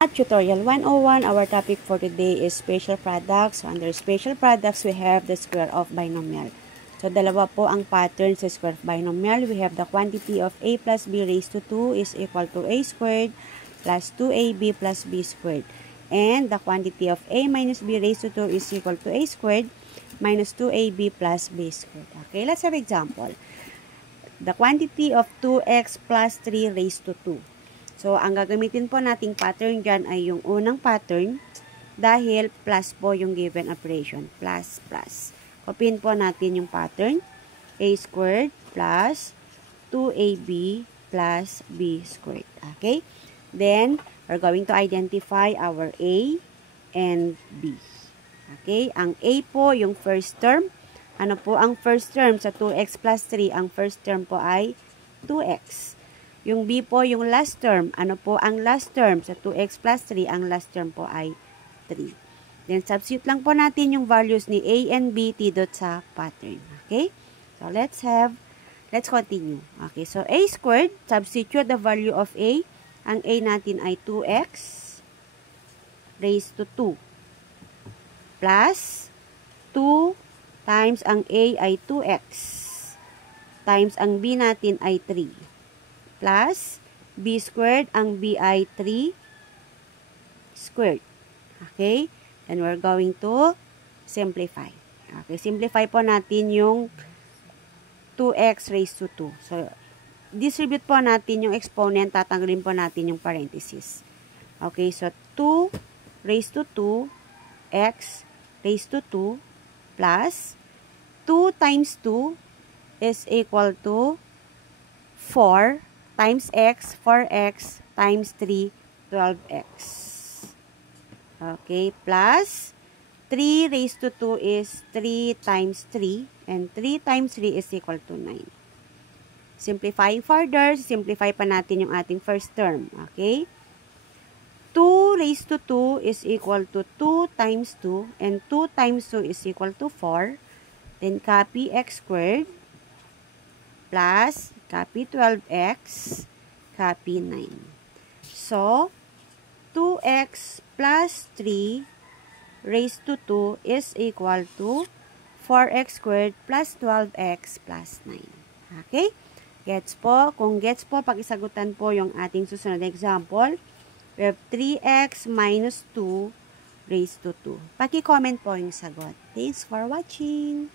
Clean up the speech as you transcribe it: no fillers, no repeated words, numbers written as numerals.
At Tutorial 101, our topic for today is special products. So, under special products, we have the square of binomial. So, dalawa po ang pattern sa square of binomial. We have the quantity of a plus b raised to 2 is equal to a squared plus 2ab plus b squared. And the quantity of a minus b raised to 2 is equal to a squared minus 2ab plus b squared. Okay, let's have example. The quantity of 2x plus 3 raised to 2. So, ang gagamitin po nating pattern dyan ay yung unang pattern dahil plus po yung given operation. Plus, plus. Copyin po natin yung pattern. A squared plus 2ab plus b squared. Okay? Then, we're going to identify our a and b. Okay? Ang a po yung first term. Ano po ang first term sa 2x plus 3? Ang first term po ay 2x. Yung b po, yung last term. Ano po ang last term? Sa 2x plus 3, ang last term po ay 3. Then, substitute lang po natin yung values ni a and b dito sa pattern. Okay? So, let's continue. Okay, so a squared, substitute the value of a. Ang a natin ay 2x raised to 2 plus 2 times ang a ay 2x times ang b natin ay 3. Plus b squared, ang b ay 3 squared. Okay? And we're going to simplify. Okay, simplify po natin yung 2x raised to 2. So, distribute po natin yung exponent, tatanggalin po natin yung parenthesis. Okay, so 2 raised to 2, x raised to 2, plus 2 times 2 is equal to 4 times x, 4x, times 3, 12x. Okay, plus 3 raised to 2 is 3 times 3, and 3 times 3 is equal to 9. Simplifying further, simplify pa natin yung ating first term. Okay? 2 raised to 2 is equal to 2 times 2, and 2 times 2 is equal to 4. Then, copy x squared, plus copy 12x, copy 9. So, 2x plus 3 raised to 2 is equal to 4x squared plus 12x plus 9. Okay? Gets po? Kung gets po, pag-isagutan po yung ating susunod na example. We have 3x minus 2 raised to 2. Paki-comment po yung sagot. Thanks for watching!